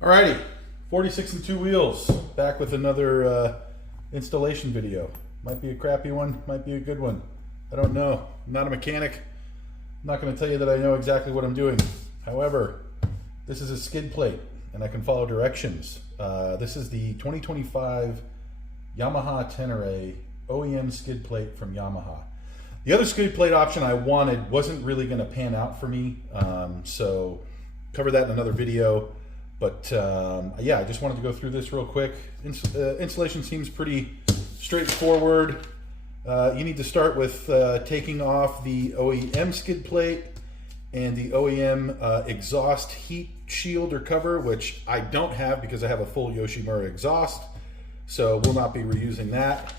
Alrighty, 46 and 2 wheels, back with another installation video. Might be a crappy one, might be a good one. I don't know. I'm not a mechanic. I'm not going to tell you that I know exactly what I'm doing. However, this is a skid plate and I can follow directions. This is the 2025 Yamaha Tenere OEM skid plate from Yamaha. The other skid plate option I wanted wasn't really going to pan out for me, so cover that in another video. But yeah, I just wanted to go through this real quick. Installation seems pretty straightforward. You need to start with taking off the OEM skid plate and the OEM exhaust heat shield or cover, which I don't have because I have a full Yoshimura exhaust, so we'll not be reusing that.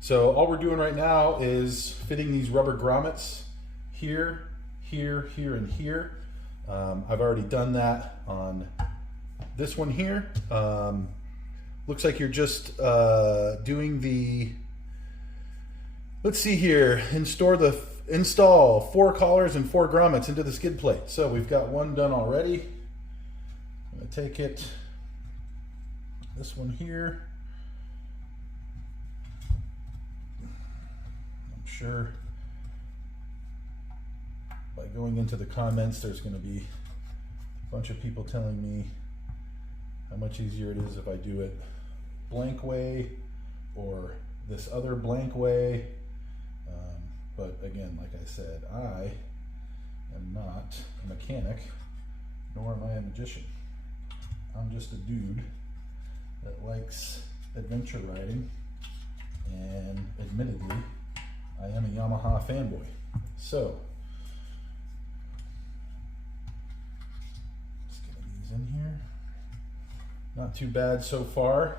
So all we're doing right now is fitting these rubber grommets here, here, here, and here. I've already done that on this one here. Looks like you're just doing the, let's see here, install 4 collars and 4 grommets into the skid plate. So we've got one done already. I'm gonna take it, this one here. I'm sure by going into the comments, there's going to be a bunch of people telling me how much easier it is if I do it blank way or this other blank way. But again, like I said, I am not a mechanic, nor am I a magician. I'm just a dude that likes adventure riding, and admittedly, I am a Yamaha fanboy. So, in here. Not too bad so far.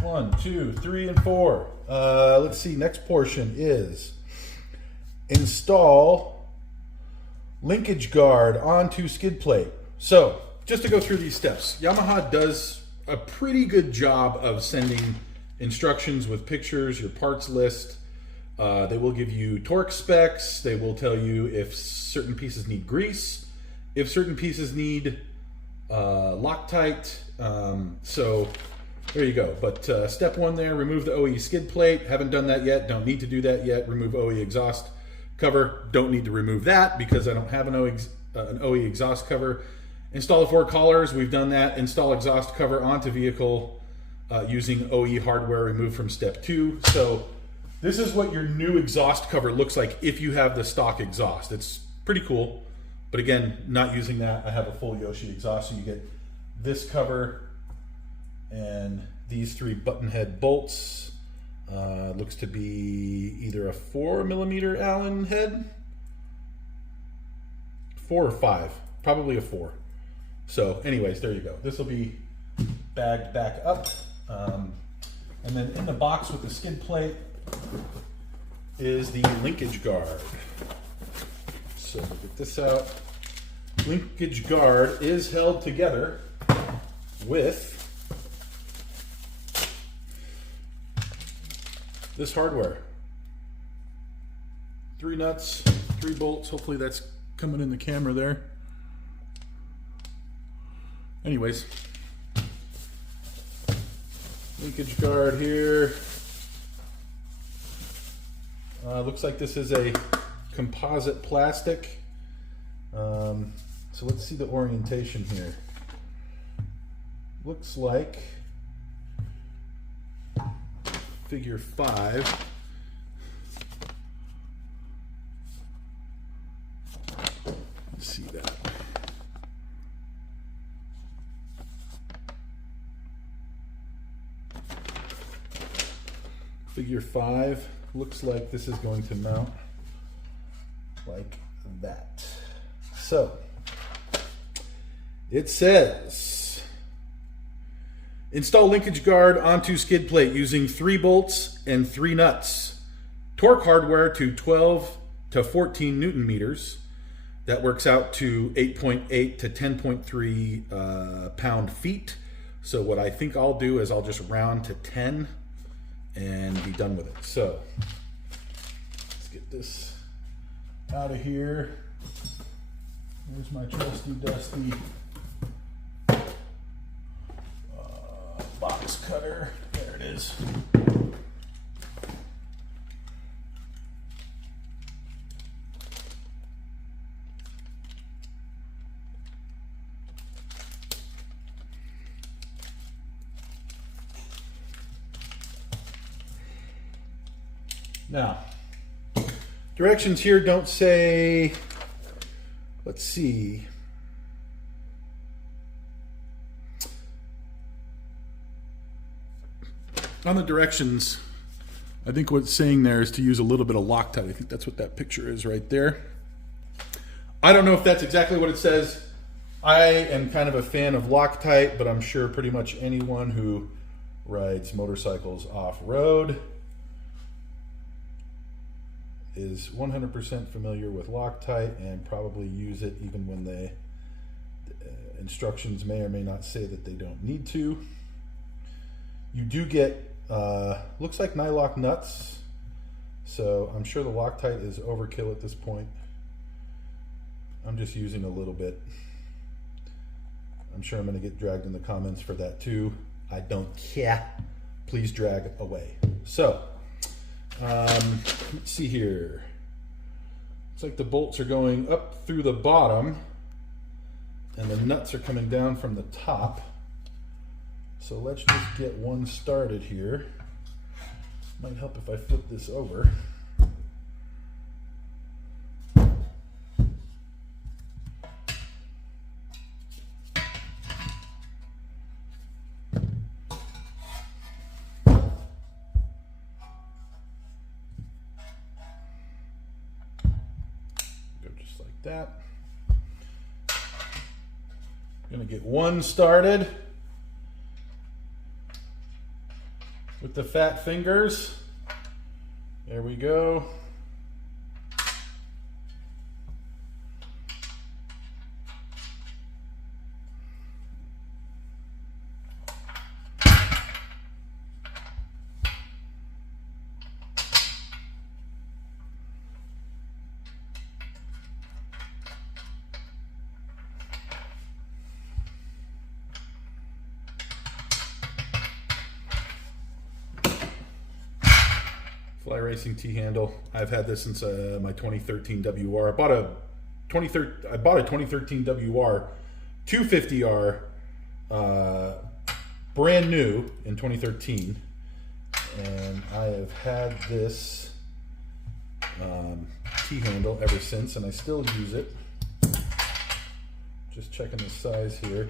One, two, three, and 4. Let's see, next portion is install linkage guard onto skid plate. So, just to go through these steps, Yamaha does a pretty good job of sending instructions with pictures, your parts list. They will give you torque specs. They will tell you if certain pieces need grease, if certain pieces need Loctite. So there you go. But step 1 there, remove the OE skid plate. Haven't done that yet. Don't need to do that yet. Remove OE exhaust cover. Don't need to remove that because I don't have an OE exhaust cover. Install the 4 collars. We've done that. Install exhaust cover onto vehicle using OE hardware removed from step 2. So this is what your new exhaust cover looks like if you have the stock exhaust. It's pretty cool, but again, not using that. I have a full Yoshi exhaust, so you get this cover and these 3 button head bolts. Looks to be either a 4mm Allen head, 4 or 5, probably a 4. So anyways, there you go. This will be bagged back up. And then in the box with the skid plate is the linkage guard. So get this out. Linkage guard is held together with this hardware. 3 nuts, 3 bolts. Hopefully that's coming in the camera there. Anyways, linkage guard here. Looks like this is a composite plastic. So let's see the orientation here. Looks like figure 5. Let's see that. Figure 5 looks like this is going to mount like that. So it says install linkage guard onto skid plate using 3 bolts and 3 nuts. Torque hardware to 12 to 14 Newton meters. That works out to 8.8 to 10.3 pound-feet. So what I think I'll do is I'll just round to 10 and be done with it. So let's get this out of here. Here's my trusty dusty box cutter. There it is. Now, directions here don't say, let's see. On the directions, I think what's saying there is to use a little bit of Loctite. I think that's what that picture is right there. I don't know if that's exactly what it says. I am kind of a fan of Loctite, but I'm sure pretty much anyone who rides motorcycles off-road is 100% familiar with Loctite and probably use it even when the instructions may or may not say that they don't need to. You do get, looks like nylock nuts, so I'm sure the Loctite is overkill at this point. I'm just using a little bit. I'm sure I'm going to get dragged in the comments for that too. I don't care. Please drag away. So, let's see here. Looks like the bolts are going up through the bottom and the nuts are coming down from the top. So let's just get one started here. Might help if I flip this over. That. Gonna get one started with the fat fingers. There we go. Fly Racing T-handle. I've had this since my 2013 WR. I bought a 2013 WR 250R brand new in 2013, and I have had this T-handle ever since, and I still use it. Just checking the size here.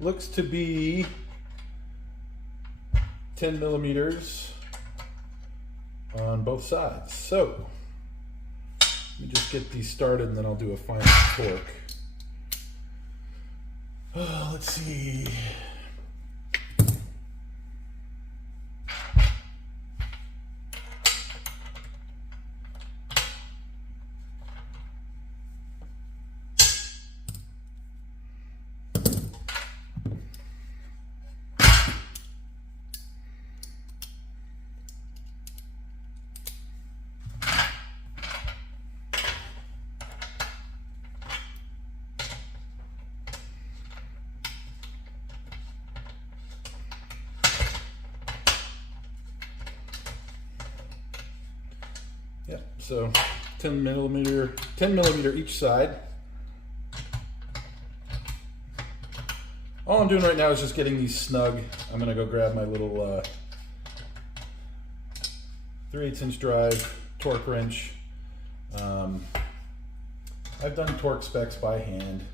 Looks to be 10 millimeters on both sides. So let me just get these started and then I'll do a final torque. Let's see. Yep, so 10 millimeter each side. All I'm doing right now is just getting these snug. I'm gonna go grab my little 3/8 inch drive torque wrench. I've done torque specs by hand.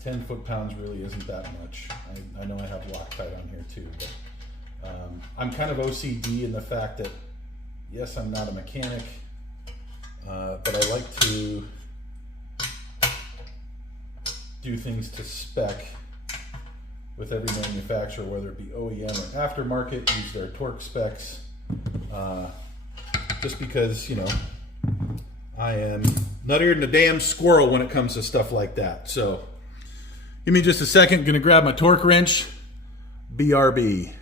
10 foot-pounds really isn't that much. I know I have Loctite on here too, but I'm kind of OCD in the fact that, yes, I'm not a mechanic, but I like to do things to spec with every manufacturer, whether it be OEM or aftermarket, use their torque specs, just because, you know, I am nuttier than a damn squirrel when it comes to stuff like that. So give me just a second, gonna grab my torque wrench, BRB.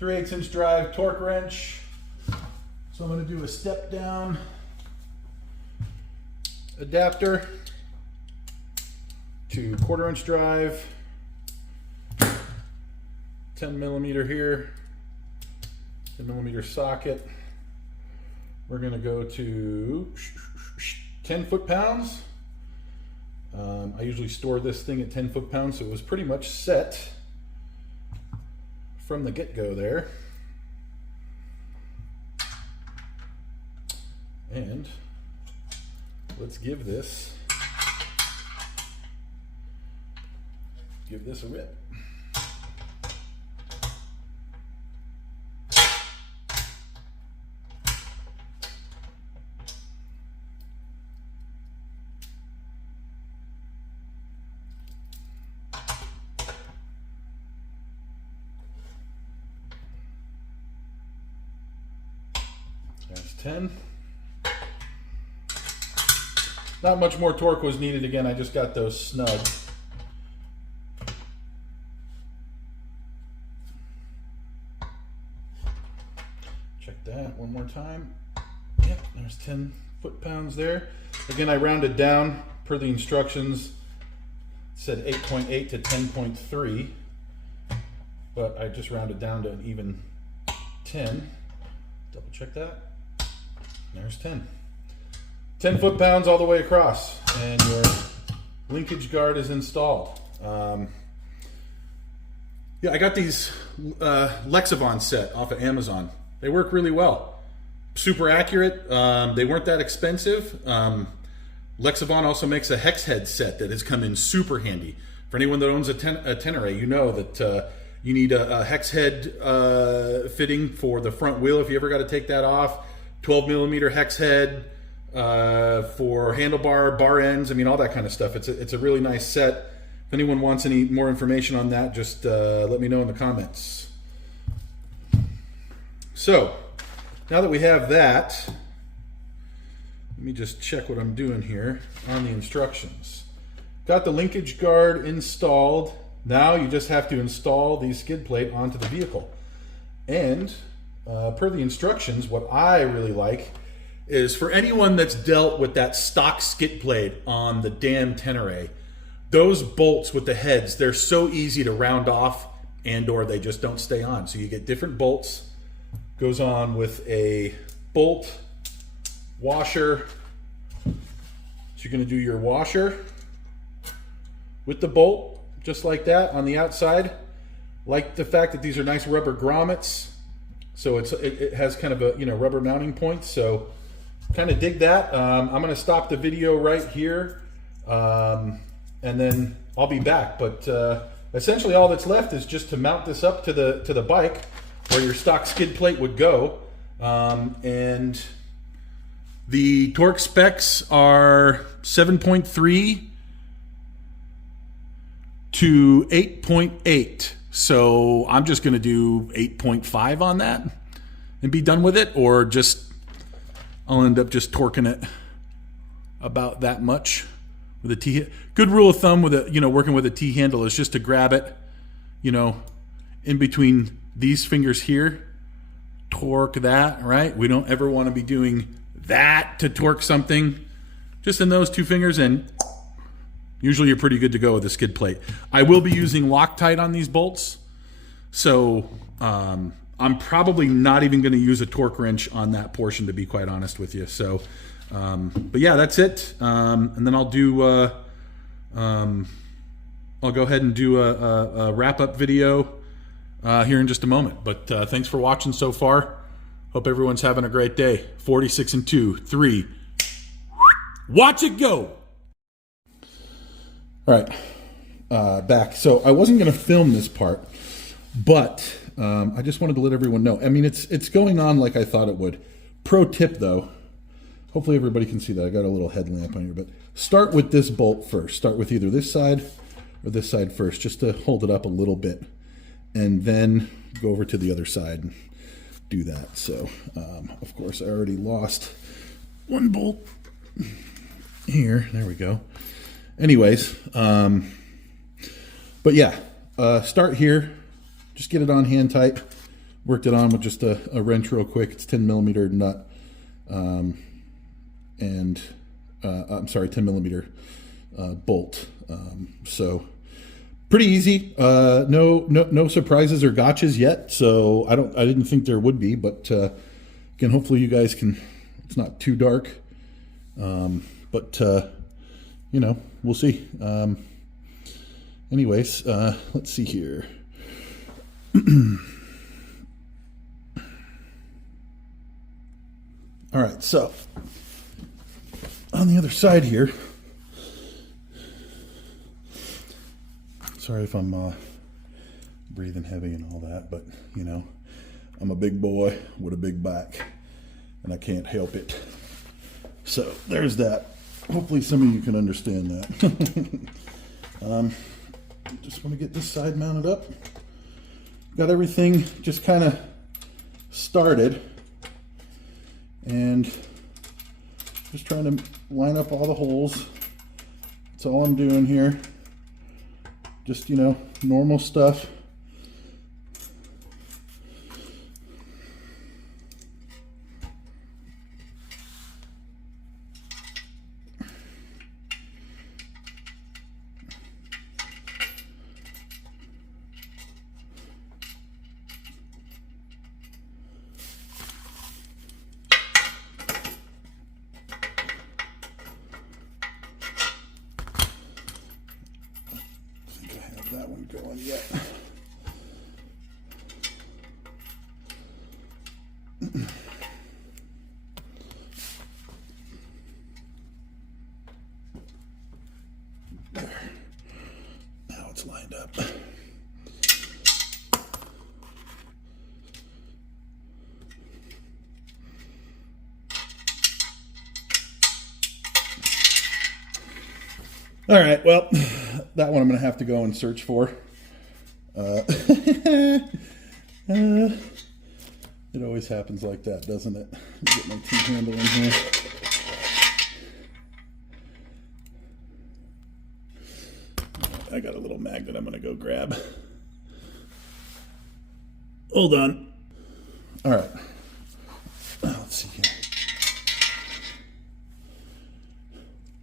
3/8 inch drive torque wrench. So I'm going to do a step down adapter to 1/4 inch drive, 10 millimeter here, 10 millimeter socket. We're going to go to 10 foot-pounds. I usually store this thing at 10 foot-pounds, so it was pretty much set from the get-go there. And let's give this a rip. There's 10. Not much more torque was needed. Again, I just got those snug. Check that one more time. Yep, there's 10 foot-pounds there. Again, I rounded down per the instructions. It said 8.8 to 10.3, but I just rounded down to an even 10. Double check that. There's 10. 10 foot-pounds all the way across, and your linkage guard is installed. Yeah, I got these Lexavon set off of Amazon. They work really well. Super accurate. They weren't that expensive. Lexavon also makes a hex head set that has come in super handy. For anyone that owns a Tenere, you know that you need a hex head fitting for the front wheel if you ever got to take that off. 12 millimeter hex head for handlebar, bar ends, I mean, all that kind of stuff. It's a really nice set. If anyone wants any more information on that, just let me know in the comments. So, now that we have that, let me just check what I'm doing here on the instructions. Got the linkage guard installed. Now you just have to install the skid plate onto the vehicle. And per the instructions, what I really like is for anyone that's dealt with that stock skid plate on the damn Tenere, those bolts with the heads, they're so easy to round off and or they just don't stay on. So you get different bolts. Goes on with a bolt washer. So you're going to do your washer with the bolt, just like that on the outside. Like the fact that these are nice rubber grommets. So it has kind of a, rubber mounting point. So kind of dig that. I'm going to stop the video right here, and then I'll be back. But essentially all that's left is just to mount this up to the bike where your stock skid plate would go. And the torque specs are 7.3 to 8.8. So I'm just going to do 8.5 on that and be done with it, or just I'll end up just torquing it about that much with a T. Good rule of thumb with working with a T handle is just to grab it, in between these fingers here, torque that, right? We don't ever want to be doing that to torque something. Just in those two fingers, and usually you're pretty good to go with the skid plate. I will be using Loctite on these bolts, so I'm probably not even going to use a torque wrench on that portion, to be quite honest with you. So, but yeah, that's it. And then I'll do, I'll go ahead and do a wrap-up video here in just a moment. But thanks for watching so far. Hope everyone's having a great day. 46 and 2, 3. Watch it go. All right, back. So I wasn't going to film this part, but I just wanted to let everyone know. I mean, it's going on like I thought it would. Pro tip, though. Hopefully everybody can see that. I got a little headlamp on here, but start with this bolt first. Start with either this side or this side first, just to hold it up a little bit, and then go over to the other side and do that. So, of course, I already lost one bolt here. There we go. Anyways, but yeah, start here. Just get it on hand tight. Worked it on with just a wrench real quick. It's 10 millimeter nut, I'm sorry, 10 millimeter bolt. So pretty easy. No surprises or gotchas yet. So I didn't think there would be, but again, hopefully you guys can. It's not too dark, but you know, we'll see. Anyways, let's see here. All right, so on the other side here, sorry if I'm breathing heavy and all that, but you know, I'm a big boy with a big back and I can't help it. So there's that. Hopefully some of you can understand that. Just want to get this side mounted up. Got everything just kind of started and just trying to line up all the holes. That's all I'm doing here. Just, you know, normal stuff. That one going yet. There. Now it's lined up. All right, well, that one I'm going to have to go and search for. It always happens like that, doesn't it? Get my T-handle in here. I got a little magnet I'm going to go grab. Hold on. All right. Let's see here.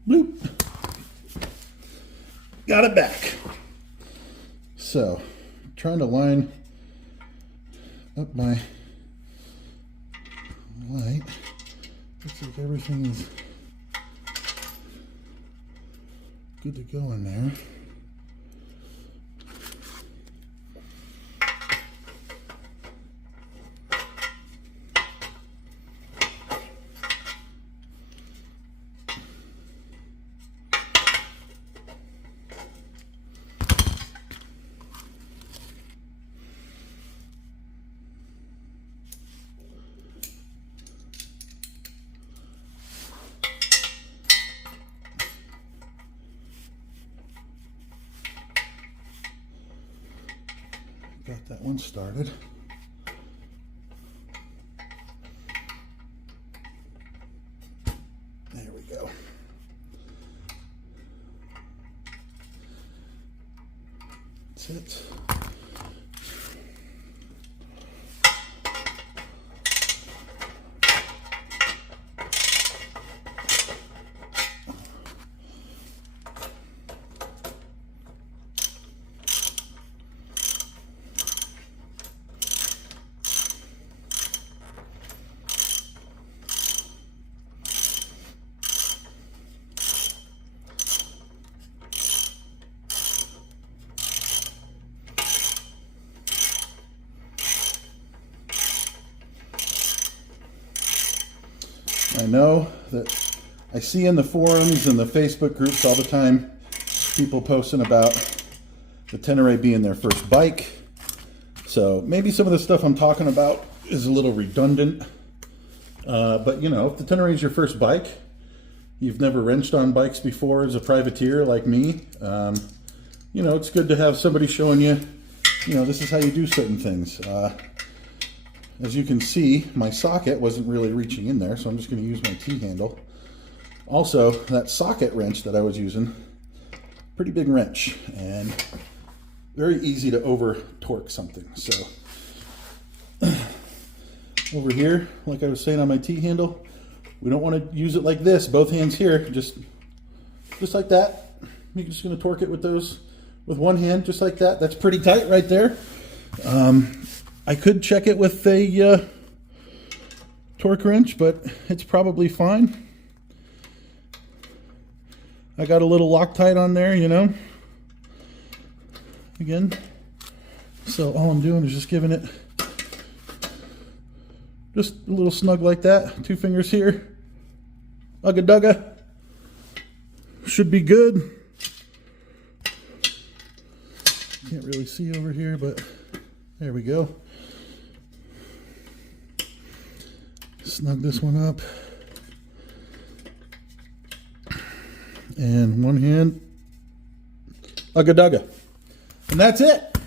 Bloop. Got it back. So, trying to line up my light. Looks like everything is good to go in there. Got that one started. There we go. That's it. I know that I see in the forums and the Facebook groups all the time people posting about the Tenere being their first bike. So maybe some of the stuff I'm talking about is a little redundant. But you know, if the Tenere is your first bike, you've never wrenched on bikes before as a privateer like me, you know, it's good to have somebody showing you, you know, this is how you do certain things. As you can see, my socket wasn't really reaching in there, so I'm just going to use my T-handle. Also, that socket wrench that I was using, pretty big wrench, and very easy to over-torque something. So, over here, like I was saying on my T-handle. We don't want to use it like this, both hands here, just like that. You're just going to torque it with one hand, just like that. That's pretty tight right there. I could check it with a torque wrench, but it's probably fine. I got a little Loctite on there, you know. Again, so all I'm doing is just giving it just a little snug like that. 2 fingers here. Ugga dugga. Should be good. Can't really see over here, but there we go. Snug this one up. And one hand. Ugga dugga. And that's it.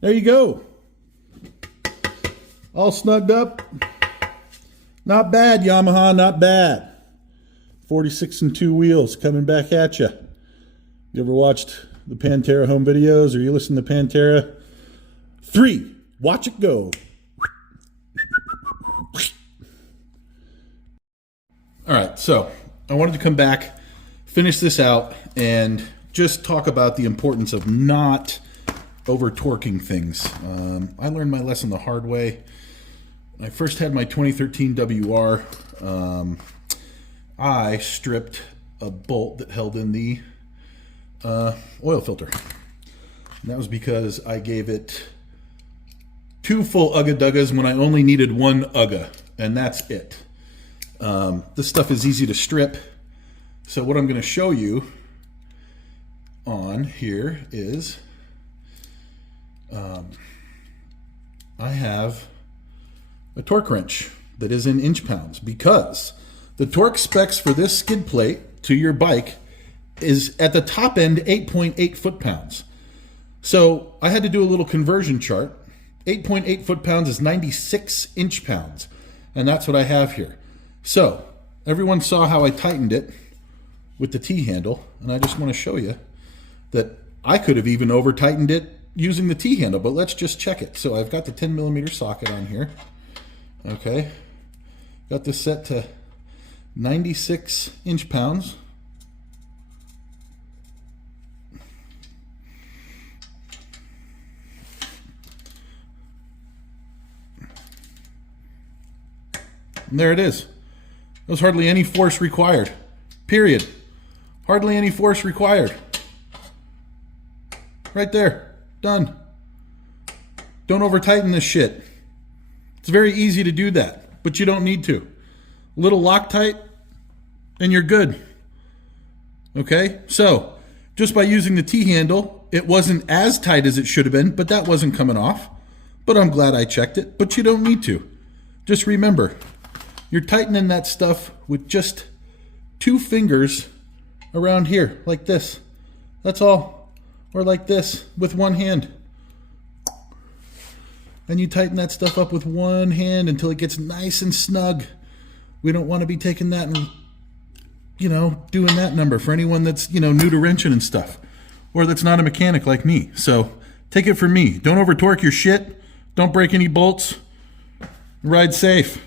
There you go. All snugged up. Not bad, Yamaha, not bad. 46 and 2 wheels coming back at you. You ever watched the Pantera home videos, or you listen to Pantera? 3, watch it go. All right, so I wanted to come back, finish this out, and just talk about the importance of not over torquing things. I learned my lesson the hard way. When I first had my 2013 WR, I stripped a bolt that held in the oil filter. And that was because I gave it 2 full Ugga Duggas when I only needed 1 Ugga, and that's it. This stuff is easy to strip. So what I'm going to show you on here is I have a torque wrench that is in inch pounds, because the torque specs for this skid plate to your bike is at the top end 8.8 foot-pounds. So I had to do a little conversion chart. 8.8 foot-pounds is 96 inch-pounds, and that's what I have here. So everyone saw how I tightened it with the T-handle, and I just want to show you that I could have even over-tightened it using the T-handle, but let's just check it. So I've got the 10mm socket on here. Okay, got this set to 96 inch-pounds. And there it is. There's hardly any force required. Period. Hardly any force required. Right there. Done. Don't over tighten this shit. It's very easy to do that, but you don't need to. A little Loctite and you're good. Okay? So, just by using the T-handle, it wasn't as tight as it should have been, but that wasn't coming off. But I'm glad I checked it, but you don't need to. Just remember, you're tightening that stuff with just 2 fingers around here, like this. That's all. Or like this, with 1 hand. And you tighten that stuff up with 1 hand until it gets nice and snug. We don't want to be taking that and, you know, doing that number for anyone that's, you know, new to wrenching and stuff. Or that's not a mechanic like me. So, take it from me. Don't over torque your shit. Don't break any bolts. Ride safe.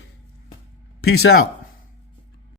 Peace out.